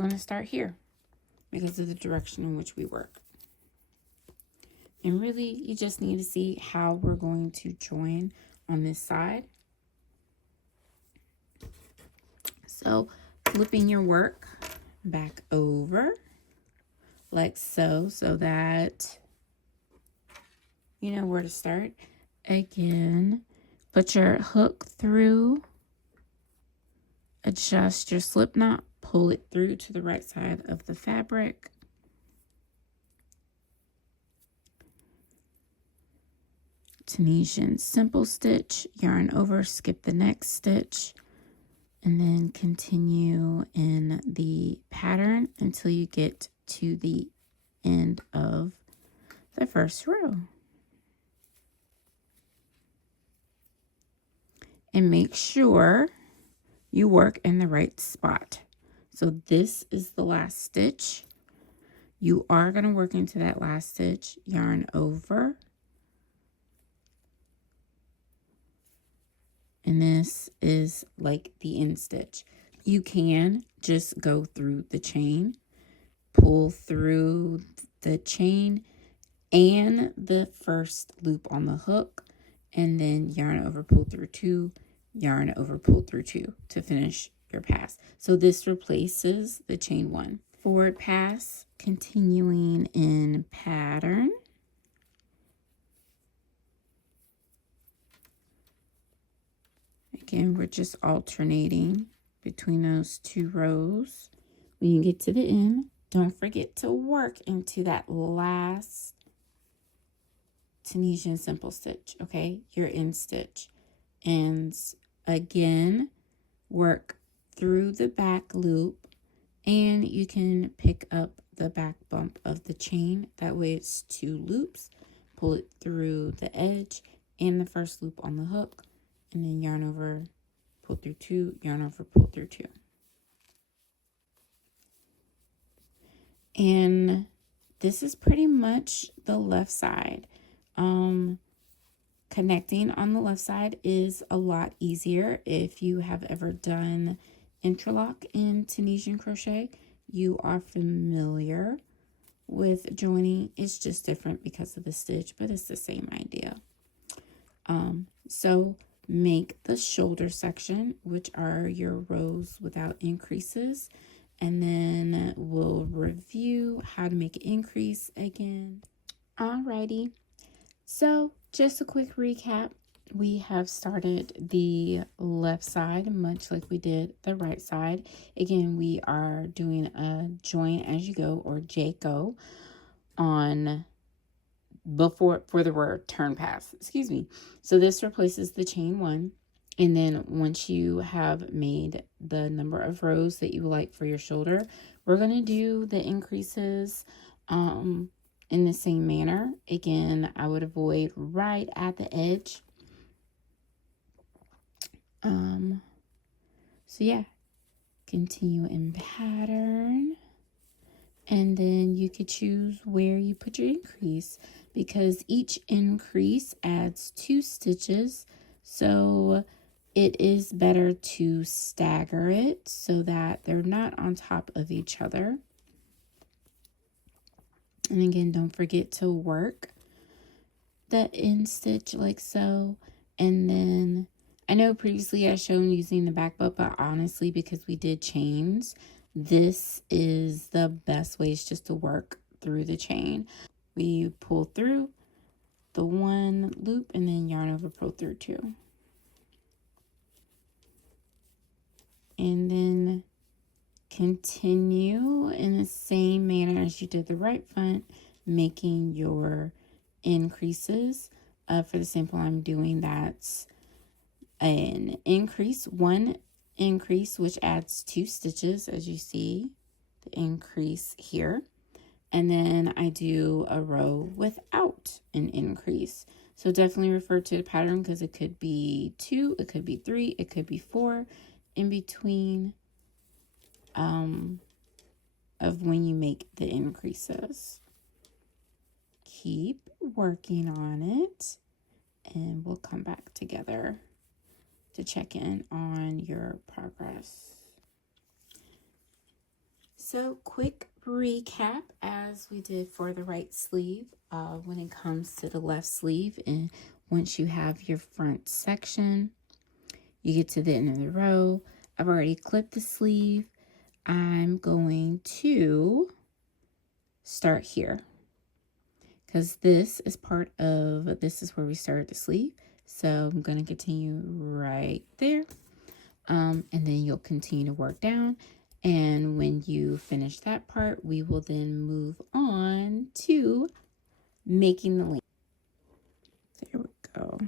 we're going to start here because of the direction in which we work. And really, you just need to see how we're going to join on this side. So, flipping your work back over like so that you know where to start. Again, put your hook through, adjust your slip knot, pull it through to the right side of the fabric. Tunisian simple stitch, yarn over, skip the next stitch, and then continue in the pattern until you get to the end of the first row. And make sure you work in the right spot. So this is the last stitch. You are going to work into that last stitch, yarn over. And this is like the end stitch. You can just go through the chain, pull through the chain and the first loop on the hook, and then yarn over, pull through 2, yarn over, pull through 2 to finish your pass. So this replaces the chain 1. Forward pass, continuing in pattern. Again, we're just alternating between those 2 rows. When you get to the end, don't forget to work into that last Tunisian simple stitch, okay? Your end stitch. And again, work through the back loop, and you can pick up the back bump of the chain. That way it's 2 loops. Pull it through the edge and the first loop on the hook, and then yarn over, pull through 2, yarn over, pull through 2. And this is pretty much the left side. Connecting on the left side is a lot easier. If you have ever done interlock in Tunisian crochet, you are familiar with joining. It's just different because of the stitch, but it's the same idea. So make the shoulder section, which are your rows without increases, and then we'll review how to make an increase again. Alrighty, so just a quick recap. We have started the left side much like we did the right side. Again, we are doing a join as you go, or JGO, on before for the word turn pass, excuse me. So this replaces the chain 1, and then once you have made the number of rows that you would like for your shoulder, we're going to do the increases in the same manner. Again, I would avoid right at the edge. So yeah, continue in pattern, and then you could choose where you put your increase, because each increase adds 2 stitches, so it is better to stagger it so that they're not on top of each other. And again, don't forget to work the end stitch like so. And then I know previously I shown using the back bump, but honestly, because we did chains, this is the best way, is just to work through the chain. We pull through the 1 loop and then yarn over, pull through 2. And then continue in the same manner as you did the right front, making your increases. For the sample I'm doing, that's an increase, 1 increase, which adds 2 stitches, as you see the increase here. And then I do a row without an increase. So definitely refer to the pattern, because it could be 2, it could be 3, it could be 4 in between of when you make the increases. Keep working on it, and we'll come back together to check in on your progress. So quick recap as we did for the right sleeve when it comes to the left sleeve. And once you have your front section, you get to the end of the row. I've already clipped the sleeve. I'm going to start here because this is where we start the sleeve. So I'm going to continue right there. And then you'll continue to work down. And when you finish that part, we will then move on to making the length. There we go.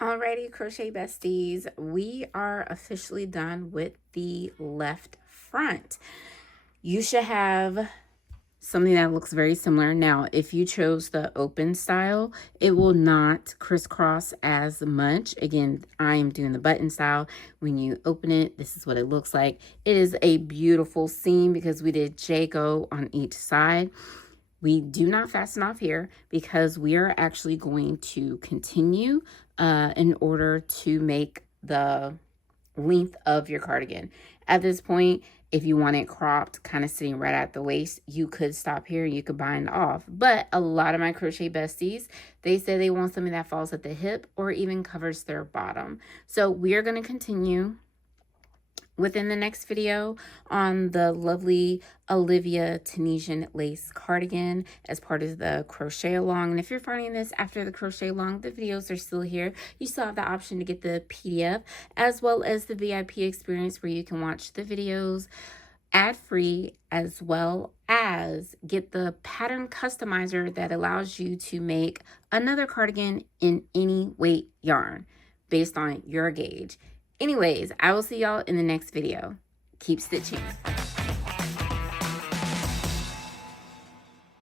Alrighty, crochet besties, we are officially done with the left front. You should have something that looks very similar. Now, if you chose the open style, it will not crisscross as much. Again, I am doing the button style. When you open it, this is what it looks like. It is a beautiful seam because we did J-go on each side. We do not fasten off here because we are actually going to continue in order to make the length of your cardigan. At this point, if you want it cropped, kind of sitting right at the waist, you could stop here, you could bind off. But a lot of my crochet besties, they say they want something that falls at the hip or even covers their bottom. So we are going to continue within the next video on the lovely Olivia Tunisian Lace Cardigan as part of the crochet along. And if you're finding this after the crochet along, the videos are still here. You still have the option to get the PDF as well as the VIP experience where you can watch the videos ad-free, as well as get the pattern customizer that allows you to make another cardigan in any weight yarn based on your gauge. Anyways, I will see y'all in the next video. Keep stitching.